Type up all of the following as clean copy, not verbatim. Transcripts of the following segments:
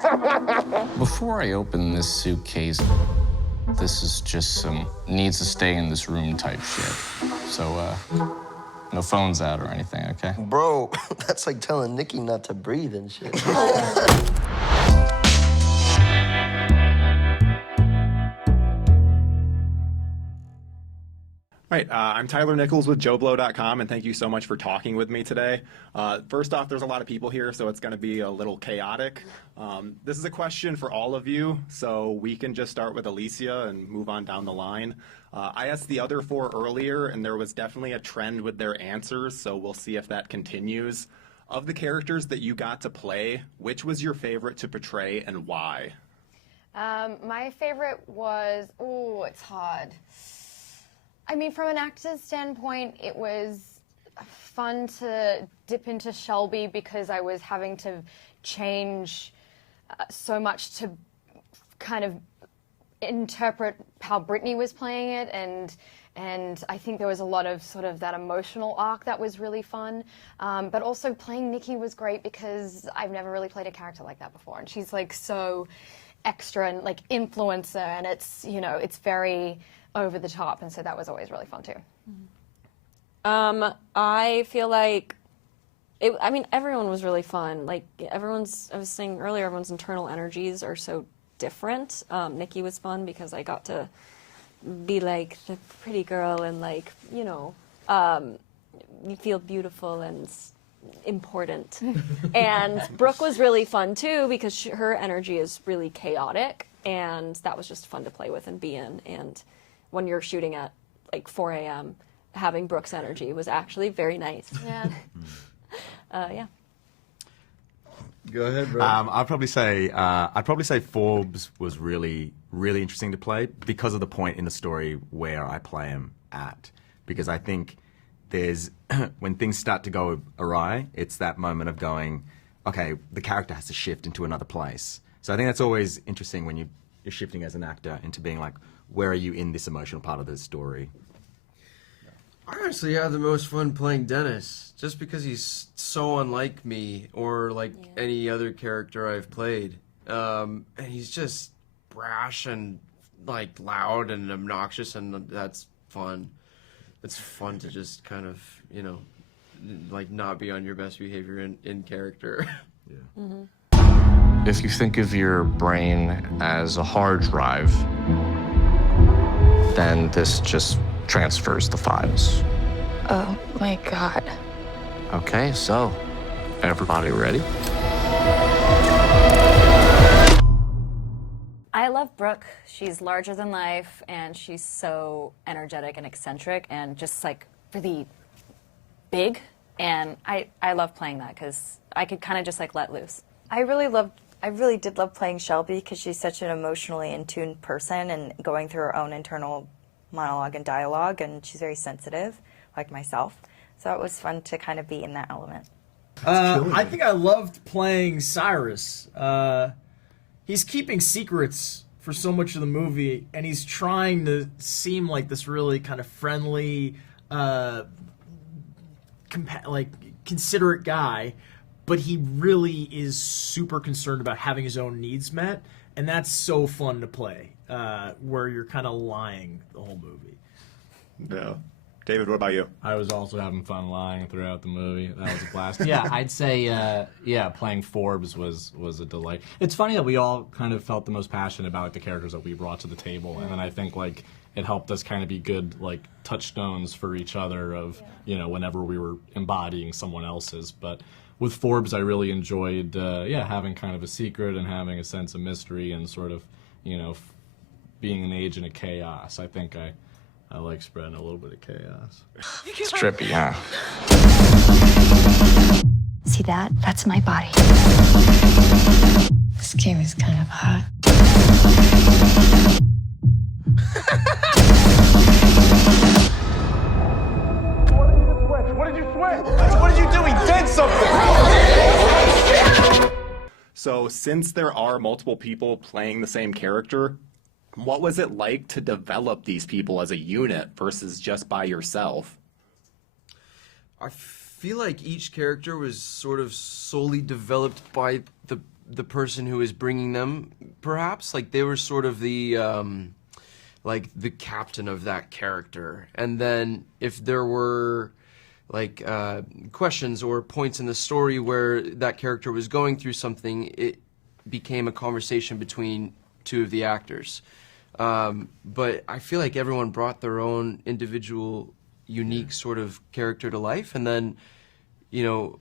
Before I open this suitcase, this is just some needs to stay in this room type shit. So, no phones out or anything, okay? Bro, that's like telling Nikki not to breathe and shit. All right, I'm Tyler Nichols with JoBlo.com, and thank you so much for talking with me today. First off, there's a lot of people here, so it's going to be a little chaotic. This is a question for all of you, so we can just start with Alycia and move on down the line. I asked the other four earlier, and there was definitely a trend with their answers, so we'll see if that continues. Of the characters that you got to play, which was your favorite to portray and why? My favorite was, it's hard. I mean, from an actor's standpoint, it was fun to dip into Shelby because I was having to change so much to kind of interpret how Brittany was playing it, and I think there was a lot of sort of that emotional arc that was really fun. But also playing Nikki was great because I've never really played a character like that before, and she's like so extra and like influencer, and it's, you know, it's very over the top, and so that was always really fun too. I feel like I mean, everyone was really fun. Like I was saying earlier, everyone's internal energies are so different. Nikki was fun because I got to be like the pretty girl and like, you know, you feel beautiful and important. And Brooke was really fun too because her energy is really chaotic, and that was just fun to play with and be in. And when you're shooting at like 4 a.m., having Brooke's energy was actually very nice. Yeah. Yeah. Go ahead, bro. I'd probably say Forbes was really, really interesting to play because of the point in the story where I play him at. Because I think there's when things start to go awry, it's that moment of going, okay, the character has to shift into another place. So I think that's always interesting when you're shifting as an actor into being like, where are you in this emotional part of the story? I honestly had the most fun playing Dennis, just because he's so unlike me or like any other character I've played. And he's just brash and like loud and obnoxious, and that's fun. It's fun to just kind of, you know, like not be on your best behavior in character. Yeah. Mm-hmm. If you think of your brain as a hard drive, then this just transfers the files. Oh my God. Okay, so everybody ready? I love Brooke. She's larger than life, and she's so energetic and eccentric and just like really big. And I love playing that because I could kind of just like let loose. I really did love playing Shelby because she's such an emotionally in tune person and going through her own internal monologue and dialogue, and she's very sensitive, like myself. So it was fun to kind of be in that element. I think I loved playing Cyrus. He's keeping secrets for so much of the movie, and he's trying to seem like this really kind of friendly, considerate guy, but he really is super concerned about having his own needs met, and that's so fun to play, where you're kind of lying the whole movie. Yeah. David, what about you? I was also having fun lying throughout the movie. That was a blast. Yeah, I'd say, playing Forbes was a delight. It's funny that we all kind of felt the most passionate about the characters that we brought to the table, and then I think like it helped us kind of be good like touchstones for each other of, you know, whenever we were embodying someone else's. But with Forbes, I really enjoyed, having kind of a secret and having a sense of mystery and sort of, you know, being an agent of chaos. I think I like spreading a little bit of chaos. It's trippy, huh? See that? That's my body. This game is kind of hot. What did you sweat? What did you do? He did something! So since there are multiple people playing the same character, what was it like to develop these people as a unit versus just by yourself? I feel like each character was sort of solely developed by the person who was bringing them, perhaps. Like, they were sort of the captain of that character. And then if there were like questions or points in the story where that character was going through something, it became a conversation between two of the actors. But I feel like everyone brought their own individual, unique sort of character to life, and then, you know,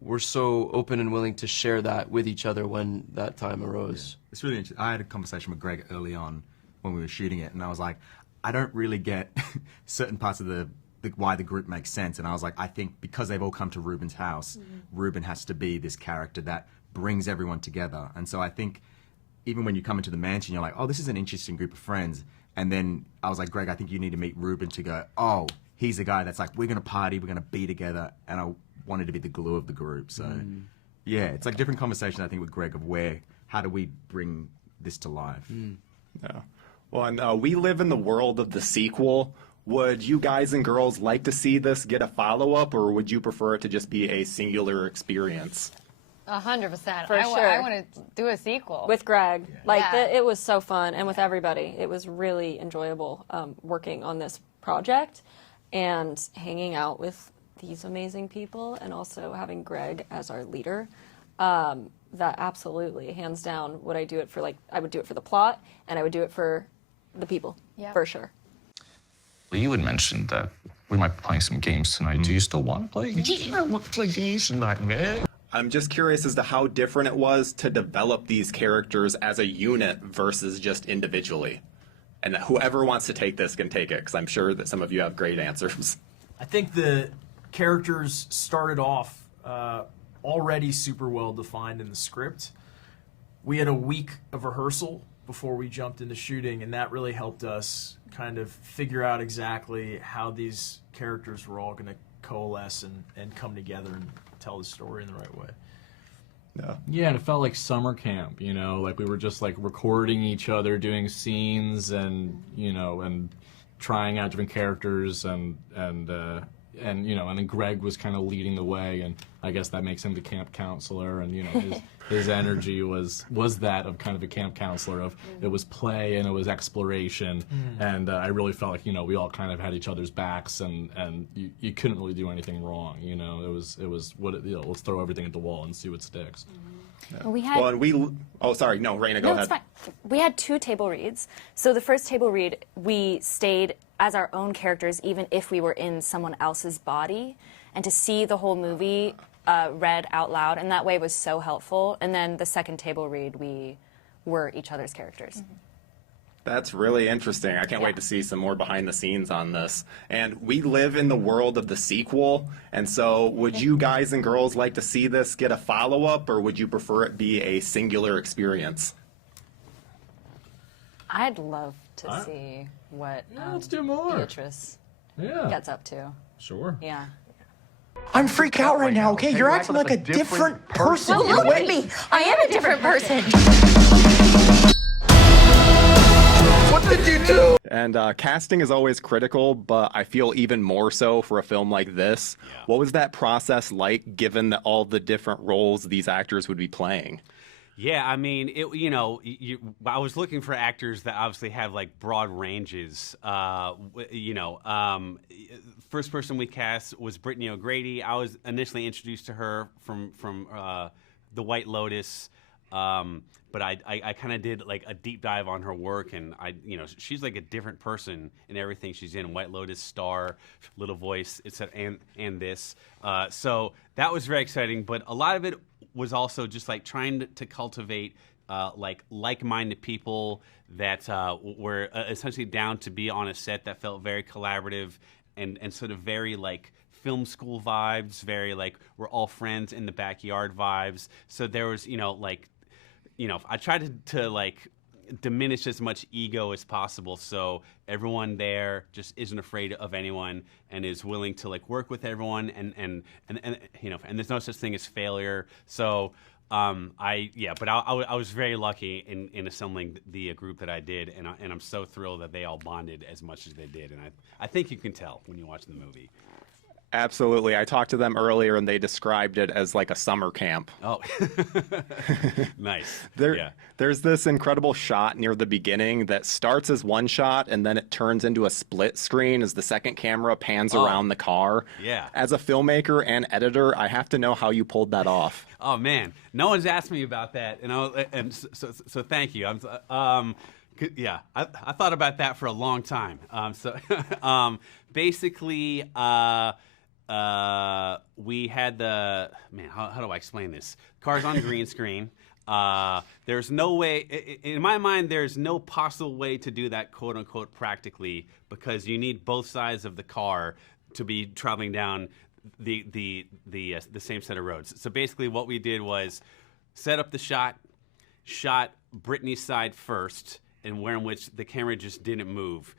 we're so open and willing to share that with each other when that time arose. It's really interesting. I had a conversation with Greg early on when we were shooting it, and I was like, I don't really get certain parts of why the group makes sense. And I was like, I think because they've all come to Ruben's house, Ruben has to be this character that brings everyone together. And so I think even when you come into the mansion, you're like, oh, this is an interesting group of friends. And then I was like, Greg, I think you need to meet Ruben to go, oh, he's the guy that's like, we're going to party, we're going to be together. And I wanted to be the glue of the group. So yeah, it's like different conversation, I think, with Greg of how do we bring this to life? Yeah. Well, and we live in the world of the sequel. Would you guys and girls like to see this get a follow-up, or would you prefer it to just be a singular experience? 100%. For sure. I want to do a sequel. With Greg. Like, Yeah. it was so fun, and with everybody. It was really enjoyable working on this project and hanging out with these amazing people, and also having Greg as our leader. That absolutely, hands down, would I do it for, like, I would do it for the plot, and I would do it for the people, for sure. Well, you had mentioned that we might be playing some games tonight. Do you still want to play? Yeah, I want to play games tonight, man. I'm just curious as to how different it was to develop these characters as a unit versus just individually. And whoever wants to take this can take it, because I'm sure that some of you have great answers. I think the characters started off already super well defined in the script. We had a week of rehearsal before we jumped into shooting, and that really helped us kind of figure out exactly how these characters were all going to coalesce and come together and tell the story in the right way. Yeah, and it felt like summer camp, you know, like we were just like recording each other, doing scenes, and you know, and trying out different characters, and you know, and then Greg was kind of leading the way, and I guess that makes him the camp counselor, and you know, his energy was that of kind of a camp counselor, of it was play and it was exploration, and I really felt like, you know, we all kind of had each other's backs, and you couldn't really do anything wrong, you know. It was let's throw everything at the wall and see what sticks. Well, we had. Oh, sorry. No, Reina, go ahead. It's fine. We had 2 table reads. So the first table read, we stayed as our own characters, even if we were in someone else's body, and to see the whole movie read out loud, and that way was so helpful. And then the second table read, we were each other's characters. That's really interesting. I can't wait to see some more behind the scenes on this. And we live in the world of the sequel, and so would you guys and girls like to see this get a follow-up, or would you prefer it be a singular experience? I'd love to see what let's do more. Beatrice gets up to. Sure. Yeah. I'm freaked out right now, okay? You're acting like a different person. Don't look at me. I am a different person. What did you do? And casting is always critical, but I feel even more so for a film like this. Yeah. What was that process like, given that all the different roles these actors would be playing? Yeah, I mean, I was looking for actors that obviously have like broad ranges. First person we cast was Brittany O'Grady. I was initially introduced to her from The White Lotus, but I kind of did like a deep dive on her work, and she's like a different person in everything she's in. White Lotus, Star, Little Voice, and this. So that was very exciting, but a lot of it was also just like trying to cultivate like-minded people that were essentially down to be on a set that felt very collaborative and sort of very like film school vibes, very like we're all friends in the backyard vibes. So there was, I tried to like diminish as much ego as possible, so everyone there just isn't afraid of anyone and is willing to like work with everyone, and there's no such thing as failure. So I was very lucky in assembling the group that I did, and I'm so thrilled that they all bonded as much as they did, and I think you can tell when you watch the movie. Absolutely. I talked to them earlier, and they described it as like a summer camp. Oh, nice. There's this incredible shot near the beginning that starts as one shot, and then it turns into a split screen as the second camera pans around the car. Yeah. As a filmmaker and editor, I have to know how you pulled that off. Oh man, no one's asked me about that, and so thank you. Yeah, I thought about that for a long time. Basically, we had the how do I explain this? Car's on green screen. There's no way, in my mind, there's no possible way to do that quote unquote practically, because you need both sides of the car to be traveling down the same set of roads. So basically, what we did was set up the shot Brittany's side first, and where in which the camera just didn't move.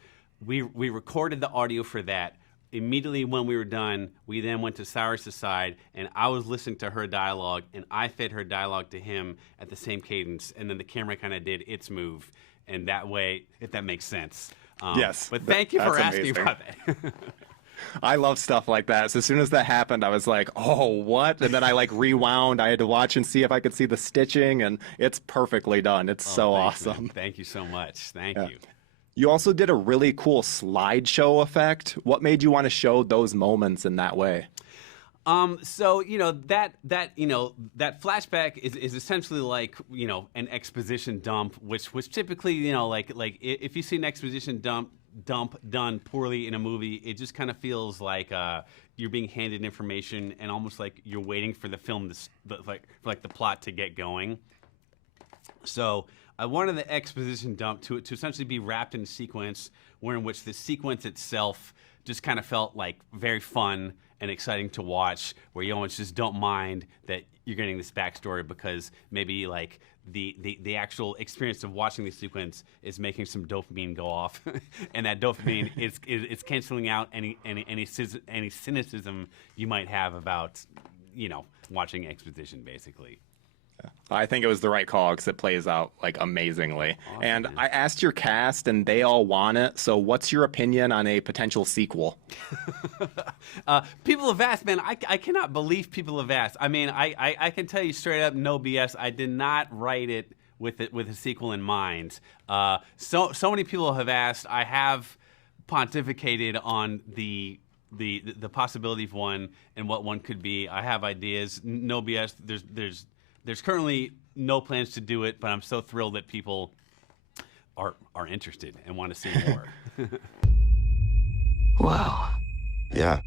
We recorded the audio for that. Immediately when we were done, we then went to Cyrus's side, and I was listening to her dialogue, and I fed her dialogue to him at the same cadence, and then the camera kind of did its move, and that way, if that makes sense. Yes. But thank you for that's asking amazing. about that. I love stuff like that. So as soon as that happened, I was like, oh, what? And then I like rewound. I had to watch and see if I could see the stitching, and it's perfectly done. It's so Thanks, awesome. man. Thank you so much. Thank you. You also did a really cool slideshow effect. What made you want to show those moments in that way? So that flashback is essentially like an exposition dump, which typically like if you see an exposition dump done poorly in a movie, it just kind of feels like you're being handed information and almost like you're waiting for the film for the plot to get going. So I wanted the exposition dump to essentially be wrapped in a sequence in which the sequence itself just kind of felt like very fun and exciting to watch, where you almost just don't mind that you're getting this backstory, because maybe like the actual experience of watching the sequence is making some dopamine go off, and that dopamine is canceling out any cynicism you might have about watching exposition, basically. I think it was the right call because it plays out like amazingly. Awesome, and man. I asked your cast, and they all want it. So, what's your opinion on a potential sequel? People have asked, man. I cannot believe people have asked. I mean, I can tell you straight up, no BS. I did not write it with a sequel in mind. So many people have asked. I have pontificated on the possibility of one and what one could be. I have ideas. No BS. There's currently no plans to do it, but I'm so thrilled that people are interested and want to see more. Wow. Yeah,